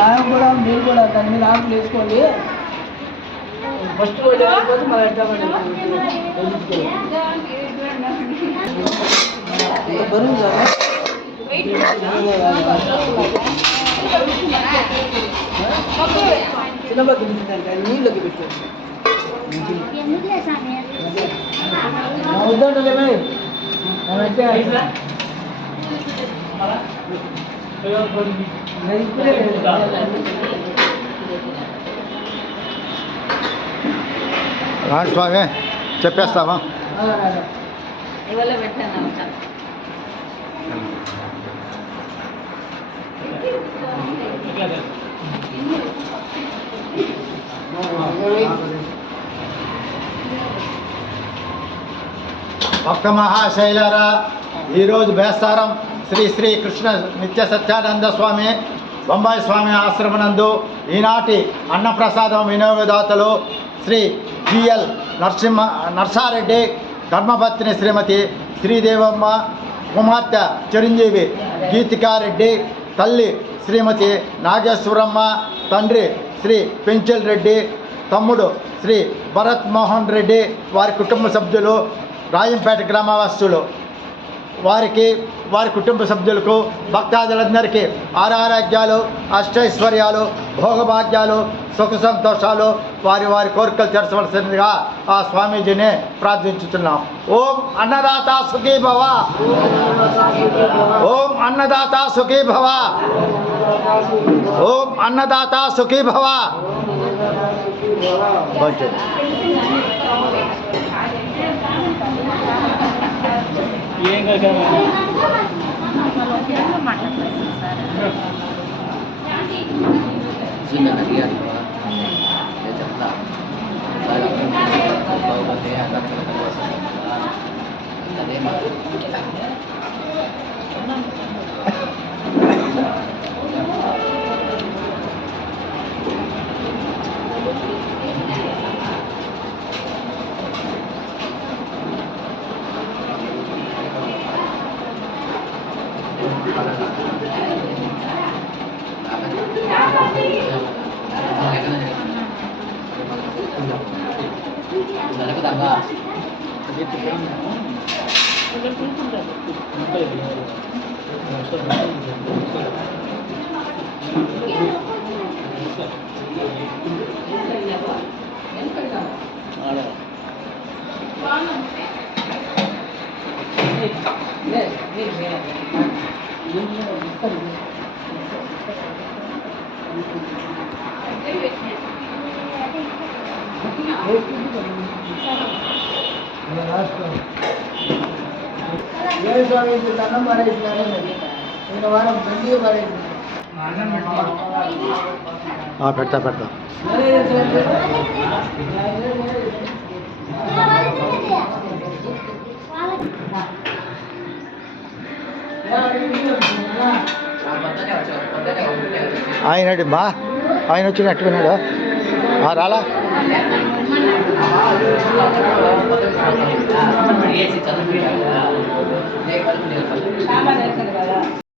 ఆయన కూడా మీరు కూడా దాని మీద ఆకులు వేసుకోండి. ఫస్ట్ వెళ్ళిపోతే మన బరువు చిన్నబాకి నీళ్ళకి పెట్టండి. వద్దంటే స్వామి చెప్పేస్తావా? భక్త మహాశైలారా, ఈరోజు బేస్తారం శ్రీ శ్రీ కృష్ణ నిత్య సత్యానంద స్వామి బొంబాయి స్వామి ఆశ్రమనందు ఈనాటి అన్నప్రసాదం వినియోగదాతలు శ్రీ జిఎల్ నర్సారెడ్డి, ధర్మపత్ని శ్రీమతి శ్రీదేవమ్మ, కుమార్తె చిరంజీవి గీతికారెడ్డి, తల్లి శ్రీమతి నాగేశ్వరమ్మ, తండ్రి శ్రీ పెంచల్ రెడ్డి, తమ్ముడు శ్రీ భరత్ మోహన్ రెడ్డి, వారి కుటుంబ సభ్యులు, రాయంపేట గ్రామవాసులు, వారికి వారి కుటుంబ సభ్యులకు భక్తాదులందరికీ ఆరోగ్యాలు, అష్టైశ్వర్యాలు, భోగభాగ్యాలు, సుఖ సంతోషాలు, వారి వారి కోరికలు తీర్చవలసిందిగా ఆ స్వామీజీని ప్రార్థించుతున్నాం. ఓం అన్నదాత సుఖీ భవ, ఓం అన్నదాత సుఖీ భవ, ఓం అన్నదాత సుఖీ భవ. దండం పడేసినారు, ఒక వారం బండి పడేసినారు. పెడతా ఆయన బా ఆయన వచ్చినట్టున్నాడు. రాలా